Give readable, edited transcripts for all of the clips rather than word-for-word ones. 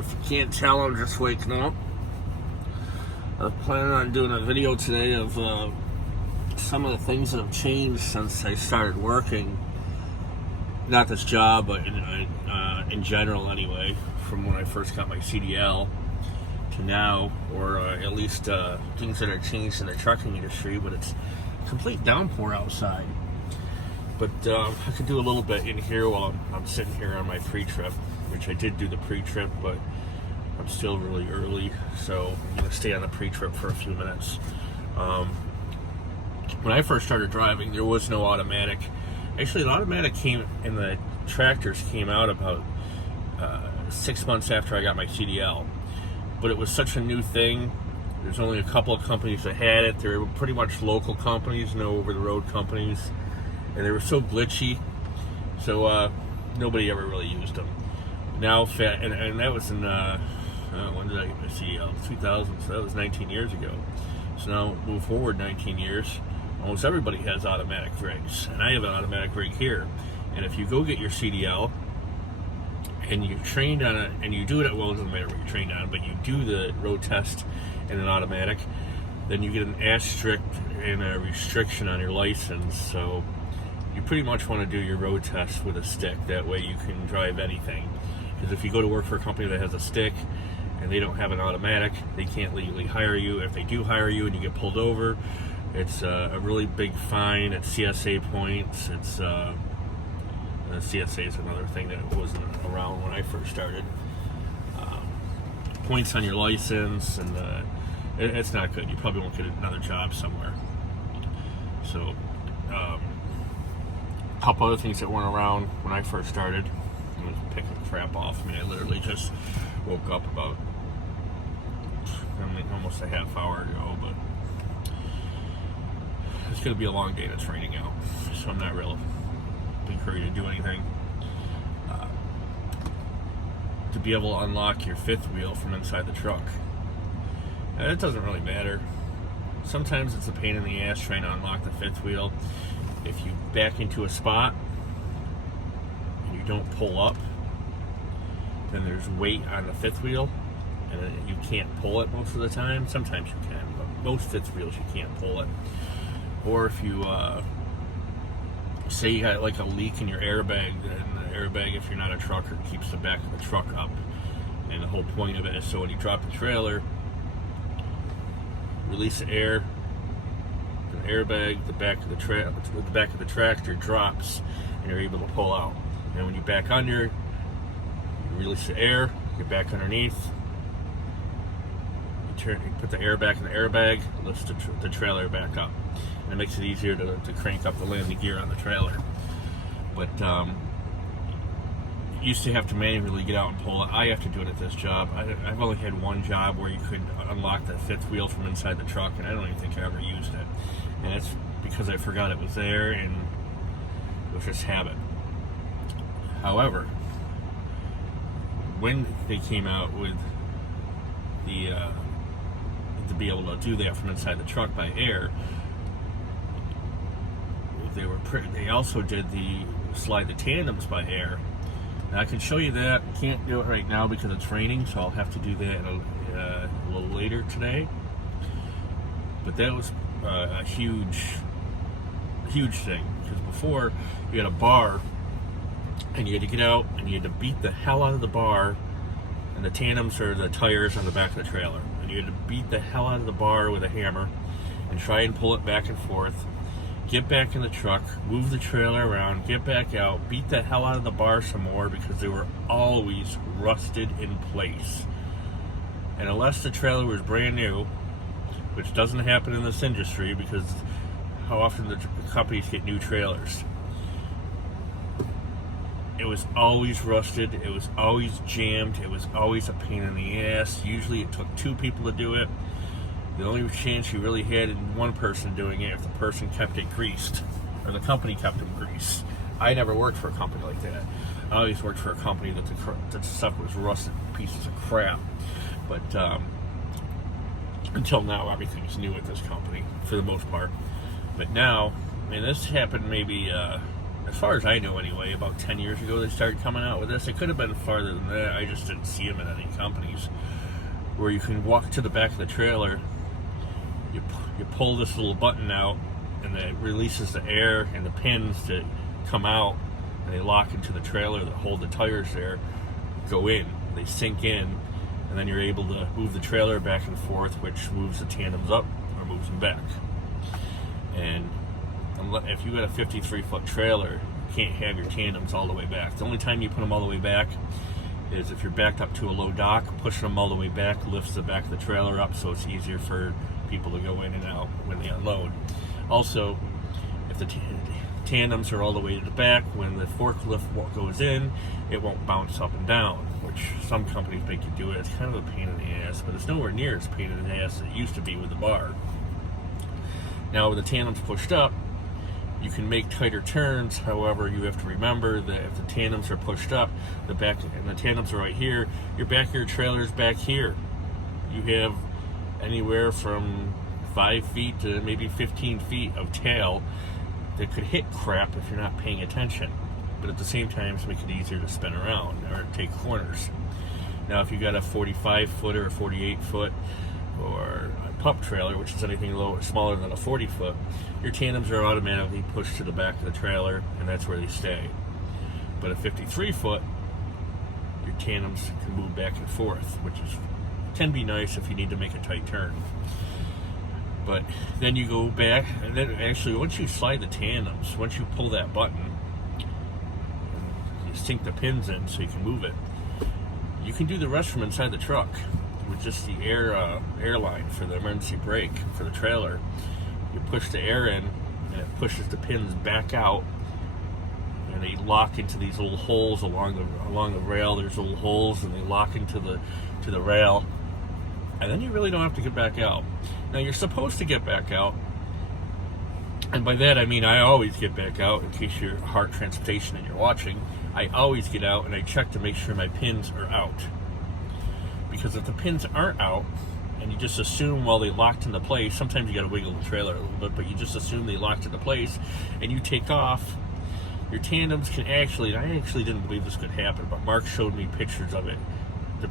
If you can't tell, I'm just waking up. I'm planning on doing a video today of some of the things that have changed since I started working. Not this job, but in general anyway, from when I first got my CDL to now, or at least things that are changed in the trucking industry. But it's a complete downpour outside. But I could do a little bit in here while I'm sitting here on my pre-trip, which I did do the pre-trip, but I'm still really early, so I'm going to stay on the pre-trip for a few minutes. When I first started driving, there was no automatic. Actually, the automatic came, and the tractors came out about 6 months after I got my CDL. But it was such a new thing. There's only a couple of companies that had it. They were pretty much local companies, no over-the-road companies. And they were so glitchy, so nobody ever really used them. Now, and that was in, when did I get my CDL? 2000, so that was 19 years ago. So now, move forward 19 years, almost everybody has automatic rigs. And I have an automatic rig here. And if you go get your CDL, and you're trained on it, and you do it, well, it doesn't matter what you're trained on, but you do the road test in an automatic, then you get an asterisk and a restriction on your license. So you pretty much want to do your road test with a stick. That way you can drive anything. Because if you go to work for a company that has a stick and they don't have an automatic, they can't legally hire you. If they do hire you and you get pulled over, it's a really big fine. It's CSA points. It's CSA is another thing that wasn't around when I first started. Points on your license, and it's not good. You probably won't get another job somewhere. So a couple other things that weren't around when I first started. I was picking crap off. I literally just woke up about almost a half hour ago, but it's going to be a long day and it's raining out, so I'm not real big hurry to do anything. To be able to unlock your fifth wheel from inside the truck. It doesn't really matter. Sometimes it's a pain in the ass trying to unlock the fifth wheel. If you back into a spot and you don't pull up, then there's weight on the fifth wheel and you can't pull it most of the time. Sometimes you can, but most fifth wheels you can't pull it. Or if you say you got like a leak in your airbag, then the airbag, if you're not a trucker, keeps the back of the truck up. And the whole point of it is so when you drop the trailer, release the air, the airbag, the back of the tractor drops, and you're able to pull out. And when you back under, you release the air, get back underneath, you put the air back in the airbag, lifts the trailer back up. And it makes it easier to crank up the landing gear on the trailer. But you used to have to manually get out and pull it. I have to do it at this job. I've only had one job where you could unlock the fifth wheel from inside the truck, and I don't even think I ever used it. And it's because I forgot it was there, and it was just habit. However, when they came out with the to be able to do that from inside the truck by air, they also did the slide the tandems by air. Now I can show you that. I can't do it right now because it's raining, so I'll have to do that a little later today. But that was a huge thing, because before you had a bar and you had to get out and you had to beat the hell out of the bar, and the tandems are the tires on the back of the trailer, and you had to beat the hell out of the bar with a hammer and try and pull it back and forth. Get back in the truck, move the trailer around, get back out, beat the hell out of the bar some more because they were always rusted in place. And unless the trailer was brand new, which doesn't happen in this industry because how often the companies get new trailers, it was always rusted, it was always jammed, it was always a pain in the ass. Usually it took two people to do it. The only chance you really had in one person doing it if the person kept it greased, or the company kept them greased. I never worked for a company like that. I always worked for a company that the stuff was rusted pieces of crap. But until now, everything's new at this company for the most part. But now, this happened maybe as far as I know anyway, about 10 years ago they started coming out with this. It could have been farther than that. I just didn't see them at any companies. Where you can walk to the back of the trailer, you pull this little button out, and it releases the air and the pins that come out, and they lock into the trailer that hold the tires there, go in, they sink in, and then you're able to move the trailer back and forth, which moves the tandems up or moves them back. And if you got a 53-foot trailer, you can't have your tandems all the way back. The only time you put them all the way back is if you're backed up to a low dock. Pushing them all the way back lifts the back of the trailer up, so it's easier for people to go in and out when they unload. Also, if the tandems are all the way to the back, when the forklift goes in, it won't bounce up and down, which some companies make you do it. It's kind of a pain in the ass, but it's nowhere near as pain in the ass as it used to be with the bar. Now, with the tandems pushed up, you can make tighter turns. However, you have to remember that if the tandems are pushed up, the back and the tandems are right here, your back of your trailer is back here. You have anywhere from 5 feet to maybe 15 feet of tail that could hit crap if you're not paying attention. But at the same time, it's make it easier to spin around or take corners. Now, if you got a 45-foot or a 48-foot or a pup trailer, which is anything smaller than a 40-foot, your tandems are automatically pushed to the back of the trailer, and that's where they stay. But a 53-foot, your tandems can move back and forth, which can be nice if you need to make a tight turn. But then you go back, and then actually once you slide the tandems, once you pull that button, you sink the pins in so you can move it, you can do the rest from inside the truck with just the air line for the emergency brake for the trailer. You push the air in, and it pushes the pins back out, and they lock into these little holes along the rail. There's little holes, and they lock into the rail, and then you really don't have to get back out. Now, you're supposed to get back out, and by that I mean I always get back out. In case you're Hart Transportation and you're watching, I always get out and I check to make sure my pins are out. Because if the pins aren't out, and you just assume while they locked into place, sometimes you got to wiggle the trailer a little bit, but you just assume they locked into place, and you take off, your tandems can actually, and I actually didn't believe this could happen, but Mark showed me pictures of it to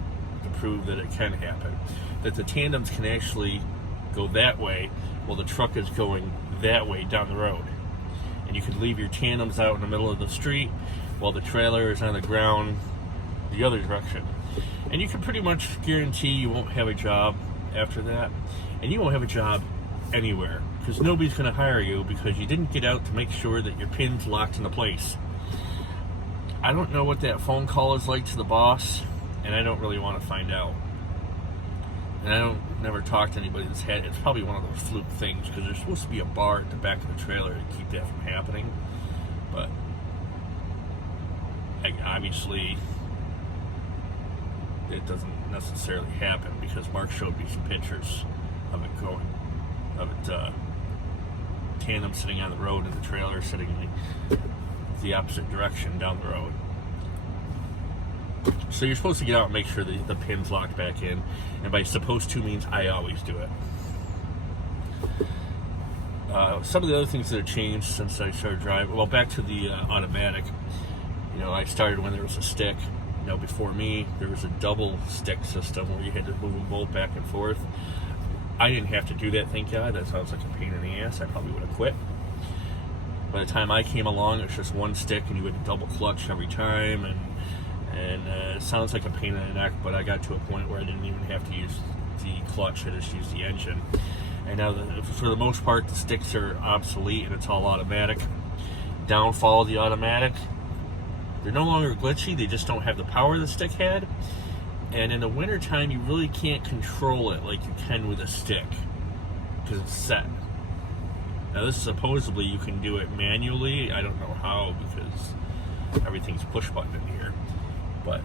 prove that it can happen, that the tandems can actually go that way while the truck is going that way down the road. And you can leave your tandems out in the middle of the street while the trailer is on the ground the other direction. And you can pretty much guarantee you won't have a job after that, and you won't have a job anywhere, because nobody's going to hire you because you didn't get out to make sure that your pin's locked into place. I don't know what that phone call is like to the boss, and I don't really want to find out. And I never talk to anybody that's had it. It's probably one of those fluke things, because there's supposed to be a bar at the back of the trailer to keep that from happening. But obviously it doesn't necessarily happen, because Mark showed me some pictures of it tandem sitting on the road and the trailer sitting the opposite direction down the road. So you're supposed to get out and make sure that the pin's locked back in, and by supposed to means I always do it. Some of the other things that have changed since I started driving, well, back to the automatic. I started when there was a stick. Before me, there was a double stick system where you had to move them both back and forth. I didn't have to do that, thank God. That sounds like a pain in the ass. I probably would have quit. By the time I came along, it was just one stick, and you had to double clutch every time, and it sounds like a pain in the neck, but I got to a point where I didn't even have to use the clutch. I just used the engine. And now, for the most part, the sticks are obsolete, and it's all automatic. Downfall of the automatic: they're no longer glitchy, they just don't have the power the stick had. And in the wintertime, you really can't control it like you can with a stick, because it's set. Now, this is supposedly you can do it manually. I don't know how, because everything's push button in here. But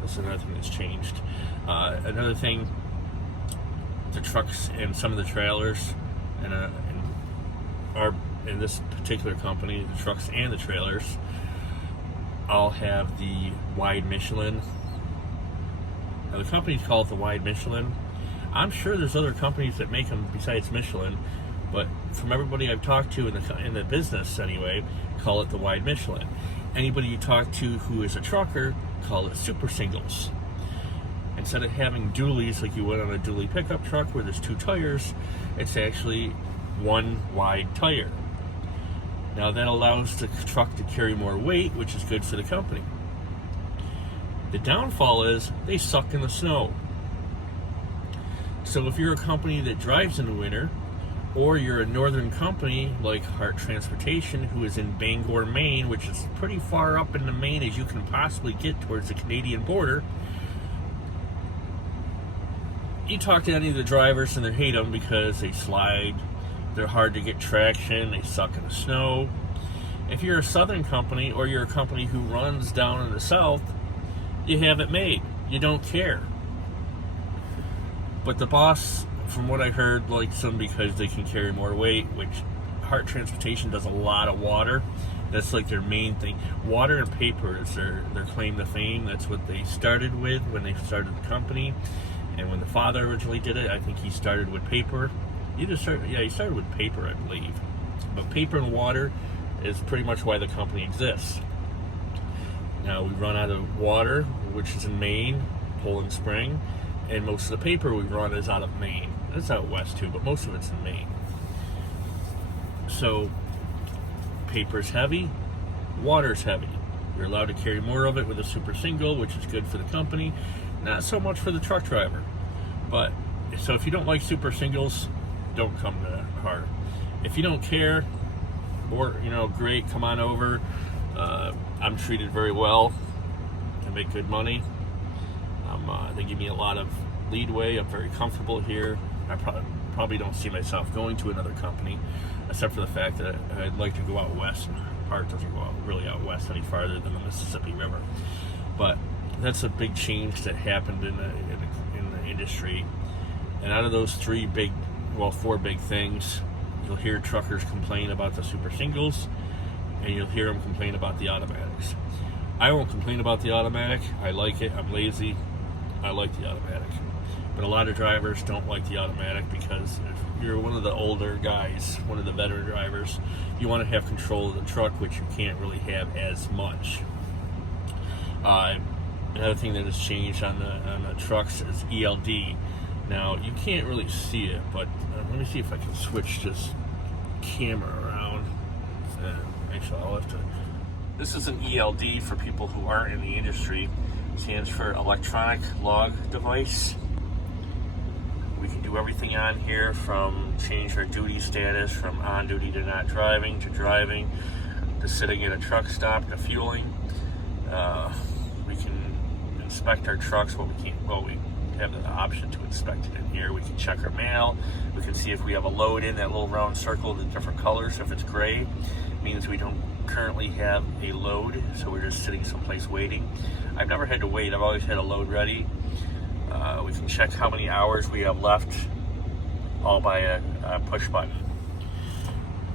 that's another thing that's changed. Another thing, the trucks and some of the trailers in this particular company, the trucks and the trailers all have the wide Michelin. Now, the company's called the wide Michelin. I'm sure there's other companies that make them besides Michelin, But from everybody I've talked to in the business anyway, call it the wide Michelin. Anybody you talk to who is a trucker, call it super singles. Instead of having dualies like you would on a dually pickup truck where there's 2 tires, it's actually 1 wide tire. Now that allows the truck to carry more weight, which is good for the company. The downfall is they suck in the snow. So if you're a company that drives in the winter, or you're a northern company like Hart Transportation, who is in Bangor, Maine, which is pretty far up in the Maine as you can possibly get towards the Canadian border, you talk to any of the drivers and they hate them because they slide, they're hard to get traction, they suck in the snow. If you're a southern company, or you're a company who runs down in the south, you have it made. You don't care. But the boss, from what I heard, likes them because they can carry more weight, which Hart Transportation does a lot of water. That's like their main thing. Water and paper is their claim to fame. That's what they started with when they started the company. And when the father originally did it, I think he started with paper. He started with paper, I believe. But paper and water is pretty much why the company exists. Now, we run out of water, which is in Maine, Poland Spring, and most of the paper we run is out of Maine. It's out west too, but most of it's in Maine. So, paper's heavy, water's heavy. You're allowed to carry more of it with a super single, which is good for the company. Not so much for the truck driver. But, so if you don't like super singles, don't come to Hart. If you don't care, or, great, come on over. I'm treated very well. I make good money. They give me a lot of leadway. I'm very comfortable here. I probably don't see myself going to another company, except for the fact that I'd like to go out west. Hart doesn't go really out west any farther than the Mississippi River. But that's a big change that happened in the industry. And out of those 4 big things, you'll hear truckers complain about the super singles, and you'll hear them complain about the automatics. I won't complain about the automatic. I like it. I'm lazy. I like the automatic. But a lot of drivers don't like the automatic because if you're one of the older guys, one of the veteran drivers, you want to have control of the truck, which you can't really have as much. Another thing that has changed on the trucks is ELD. Now, you can't really see it, but let me see if I can switch this camera around. Actually, I'll have to. This is an ELD for people who aren't in the industry. It stands for electronic log device. We can do everything on here, from change our duty status from on duty to not driving, to sitting at a truck stop, to fueling. We can inspect our trucks. We have the option to inspect it in here. We can check our mail. We can see if we have a load in that little round circle, the different colors. If it's gray, it means we don't currently have a load, so we're just sitting someplace waiting. I've never had to wait. I've always had a load ready. We can check how many hours we have left, all by a push button.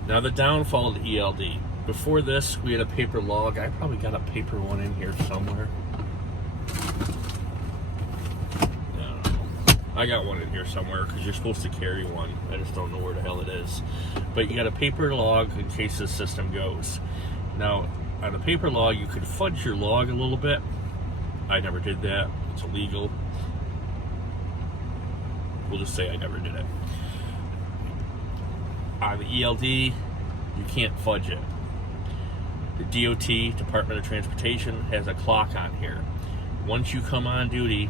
Now, the downfall of the ELD. Before this, we had a paper log. I probably got a paper one in here somewhere. I got one in here somewhere because you're supposed to carry one. I just don't know where the hell it is. But you got a paper log in case the system goes. Now, on a paper log, you could fudge your log a little bit. I never did that. It's illegal. We'll just say I never did it. On the ELD, you can't fudge it. The DOT, Department of Transportation, has a clock on here. Once you come on duty,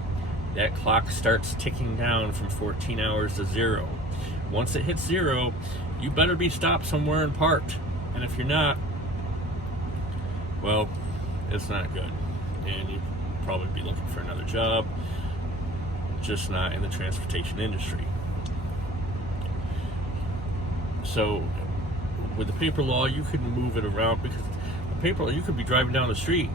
that clock starts ticking down from 14 hours to 0. Once it hits 0, you better be stopped somewhere and parked. And if you're not, well, it's not good. And you'd probably be looking for another job, just not in the transportation industry. So, with the paper law, you could move it around, because the paper law, you could be driving down the street.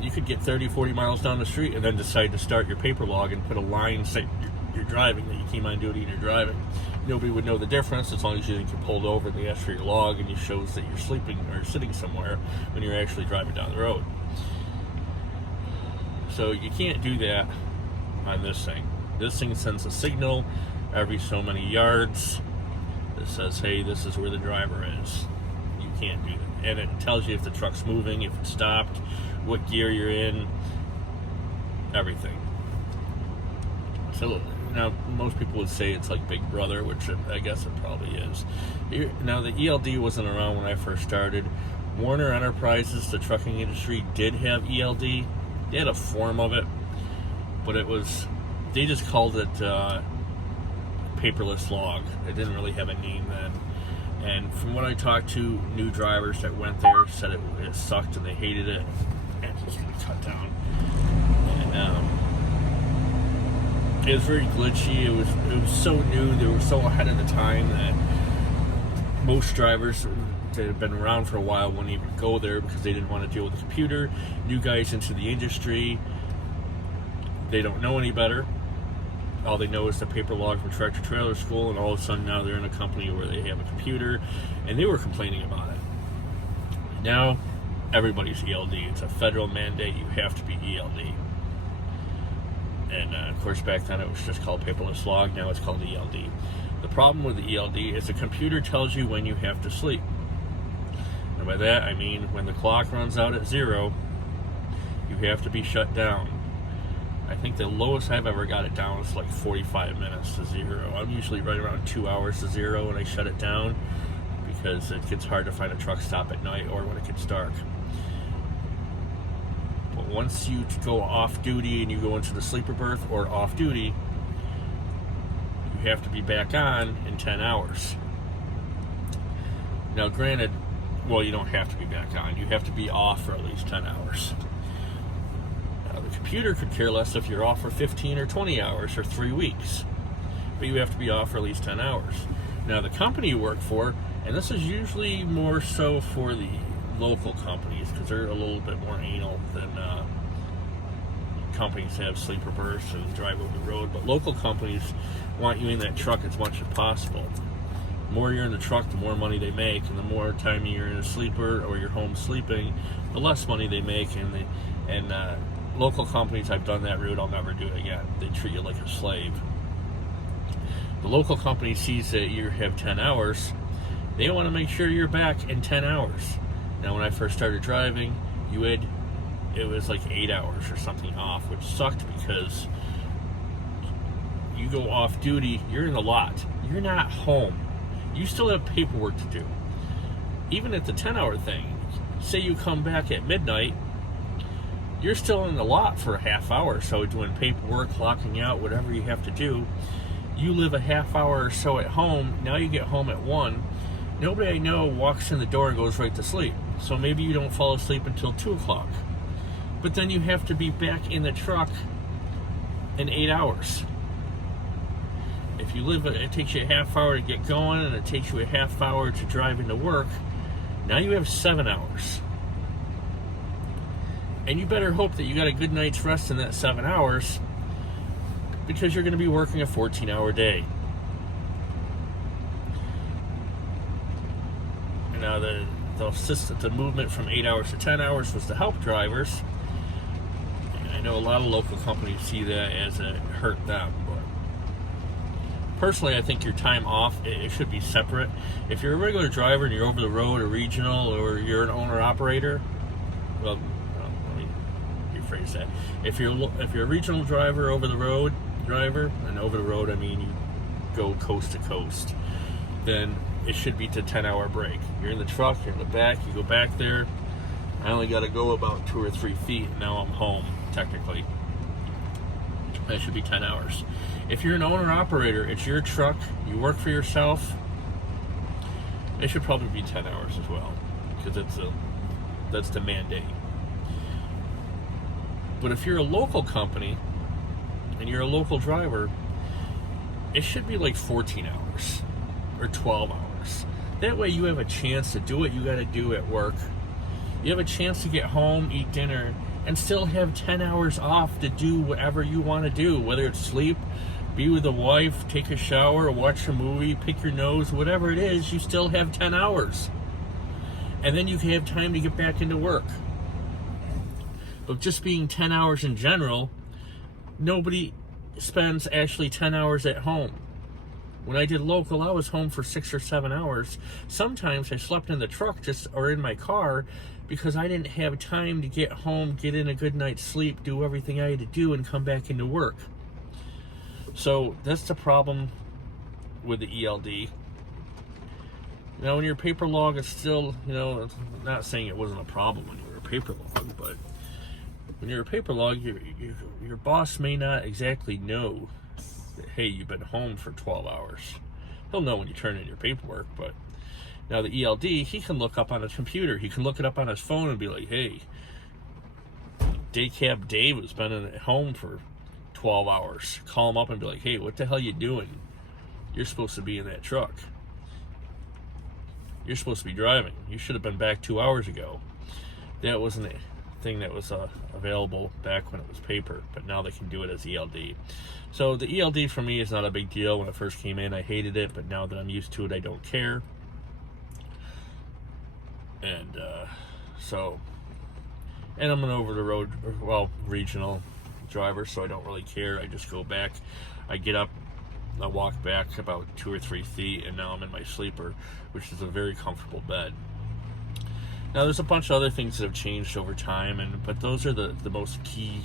You could get 30, 40 miles down the street and then decide to start your paper log and put a line saying you're driving, that you came on duty and you're driving. Nobody would know the difference as long as you think you're pulled over and they ask for your log and it shows that you're sleeping or sitting somewhere when you're actually driving down the road. So you can't do that on this thing. This thing sends a signal every so many yards that says, hey, this is where the driver is. You can't do that. And it tells you if the truck's moving, if it's stopped, what gear you're in, everything. So now most people would say it's like Big Brother, which I guess it probably is. Now the ELD wasn't around when I first started. Warner Enterprises, the trucking industry, did have ELD. They had a form of it, but they just called it paperless log. It didn't really have a name then. And from what I talked to, new drivers that went there said it sucked and they hated it. And it's just gonna cut down. And it was very glitchy. It was so new. They were so ahead of the time that most drivers that had been around for a while wouldn't even go there because they didn't want to deal with the computer. New guys into the industry, they don't know any better. All they know is the paper log from Tractor Trailer School, and all of a sudden now they're in a company where they have a computer, and they were complaining about it. Now everybody's ELD. It's a federal mandate. You have to be ELD. And of course back then it was just called paperless log. Now it's called ELD. The problem with the ELD is the computer tells you when you have to sleep. And by that I mean when the clock runs out at 0, you have to be shut down. I think the lowest I've ever got it down is like 45 minutes to 0. I'm usually right around 2 hours to 0 when I shut it down because it gets hard to find a truck stop at night or when it gets dark. But once you go off duty and you go into the sleeper berth or off duty, you have to be back on in 10 hours. Now granted, well, you don't have to be back on. You have to be off for at least 10 hours. The computer could care less if you're off for 15 or 20 hours or 3 weeks, but you have to be off for at least 10 hours. Now the company you work for, and this is usually more so for the local companies because they're a little bit more anal than companies that have sleeper berths and drive over the road, but local companies want you in that truck as much as possible. The more you're in the truck, the more money they make, and the more time you're in a sleeper or you're home sleeping, the less money they make. And local companies, I've done that route, I'll never do it again. They treat you like a slave. The local company sees that you have 10 hours, they want to make sure you're back in 10 hours. Now when I first started driving, it was like 8 hours or something off, which sucked because you go off duty, you're in the lot, you're not home. You still have paperwork to do. Even at the 10-hour thing, say you come back at midnight, you're still in the lot for a half hour or so doing paperwork, locking out, whatever you have to do. You live a half hour or so at home. Now you get home at 1. Nobody I know walks in the door and goes right to sleep. So maybe you don't fall asleep until 2 o'clock. But then you have to be back in the truck in 8 hours. If you live, it takes you a half hour to get going, and it takes you a half hour to drive into work. Now you have 7 hours. And you better hope that you got a good night's rest in that 7 hours because you're going to be working a 14-hour day. And now the movement from 8 hours to 10 hours was to help drivers. And I know a lot of local companies see that as it hurt them. But personally, I think your time off, it should be separate. If you're a regular driver and you're over the road or regional or you're an owner-operator, well, that. If you're a regional driver, over the road driver, and over the road I mean you go coast to coast, then it should be to 10-hour break. You're in the truck, you're in the back, you go back there. I only got to go about 2 or 3 feet, and now I'm home, technically. That should be 10 hours. If you're an owner-operator, it's your truck, you work for yourself, it should probably be 10 hours as well, because that's the mandate. But if you're a local company and you're a local driver, it should be like 14 hours or 12 hours. That way you have a chance to do what you got to do at work. You have a chance to get home, eat dinner, and still have 10 hours off to do whatever you want to do, whether it's sleep, be with a wife, take a shower, watch a movie, pick your nose, whatever it is, you still have 10 hours. And then you can have time to get back into work. But just being 10 hours in general, nobody spends actually 10 hours at home. When I did local, I was home for 6 or 7 hours. Sometimes I slept in the truck or in my car because I didn't have time to get home, get in a good night's sleep, do everything I had to do, and come back into work. So that's the problem with the ELD. Now, when your paper log is still, not saying it wasn't a problem when you were a paper log, but when you're a paper log, your boss may not exactly know that, hey, you've been home for 12 hours. He'll know when you turn in your paperwork, but now the ELD, he can look up on his computer. He can look it up on his phone and be like, hey, Day Cab Dave has been at home for 12 hours. Call him up and be like, hey, what the hell you doing? You're supposed to be in that truck. You're supposed to be driving. You should have been back 2 hours ago. That wasn't a thing that was available back when it was paper, but now they can do it as ELD. So the ELD for me is not a big deal. When it first came in, I hated it, but now that I'm used to it, I don't care. And and I'm an over-the-road, regional driver, so I don't really care. I just go back. I get up, I walk back about 2 or 3 feet, and now I'm in my sleeper, which is a very comfortable bed. Now, there's a bunch of other things that have changed over time, but those are the most key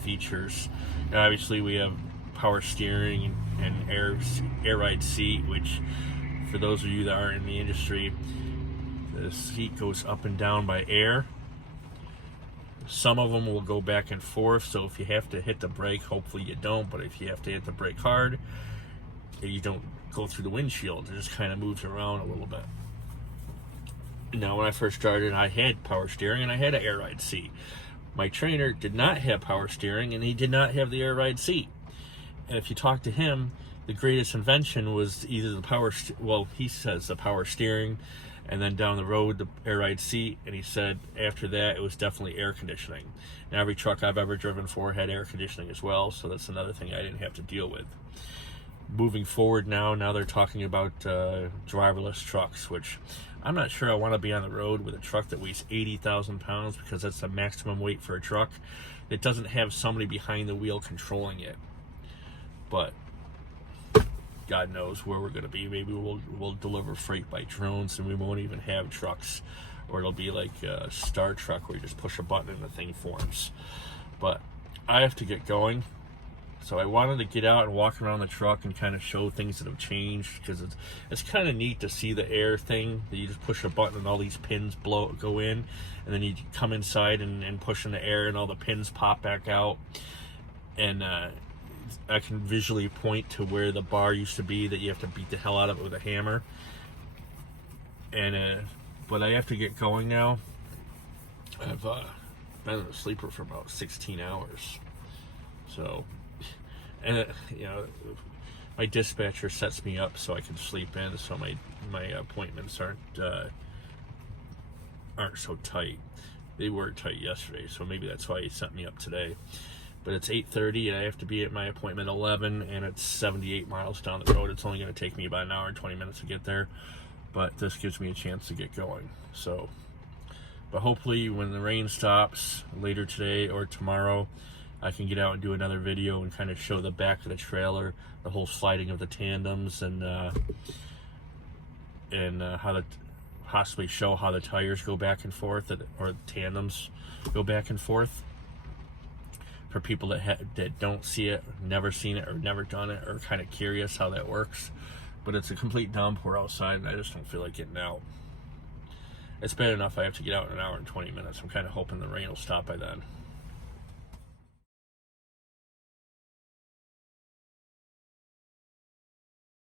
features. And obviously, we have power steering and air ride seat, which, for those of you that aren't in the industry, the seat goes up and down by air. Some of them will go back and forth, so if you have to hit the brake, hopefully you don't, but if you have to hit the brake hard, you don't go through the windshield. It just kind of moves around a little bit. Now, when I first started, I had power steering and I had an air ride seat. My trainer did not have power steering and he did not have the air ride seat. And if you talk to him, the greatest invention was either he says the power steering, and then down the road the air ride seat, and he said after that it was definitely air conditioning. Now, every truck I've ever driven for had air conditioning as well, so that's another thing I didn't have to deal with. Moving forward now they're talking about driverless trucks, which I'm not sure I want to be on the road with a truck that weighs 80,000 pounds, because that's the maximum weight for a truck that doesn't have somebody behind the wheel controlling it. But God knows where we're going to be. Maybe we'll deliver freight by drones and we won't even have trucks, or it'll be like a Star Trek where you just push a button and the thing forms. But I have to get going. So I wanted to get out and walk around the truck and kind of show things that have changed, because it's kind of neat to see the air thing, that you just push a button and all these pins go in, and then you come inside and push in the air and all the pins pop back out. And I can visually point to where the bar used to be that you have to beat the hell out of it with a hammer. And but I have to get going now. I've been in a sleeper for about 16 hours. So, and my dispatcher sets me up so I can sleep in, so my appointments aren't so tight. They were tight yesterday, so maybe that's why he sent me up today. But it's 8:30 and I have to be at my appointment at 11, and it's 78 miles down the road. It's only going to take me about an hour and 20 minutes to get there, but this gives me a chance to get going. So, but hopefully when the rain stops later today or tomorrow, I can get out and do another video and kind of show the back of the trailer, the whole sliding of the tandems, and how to possibly show how the tires go back and forth, or the tandems go back and forth, for people that don't see it, never seen it, or never done it, or kind of curious how that works. But it's a complete downpour outside, and I just don't feel like getting out. It's bad enough I have to get out in an hour and 20 minutes. I'm kind of hoping the rain will stop by then.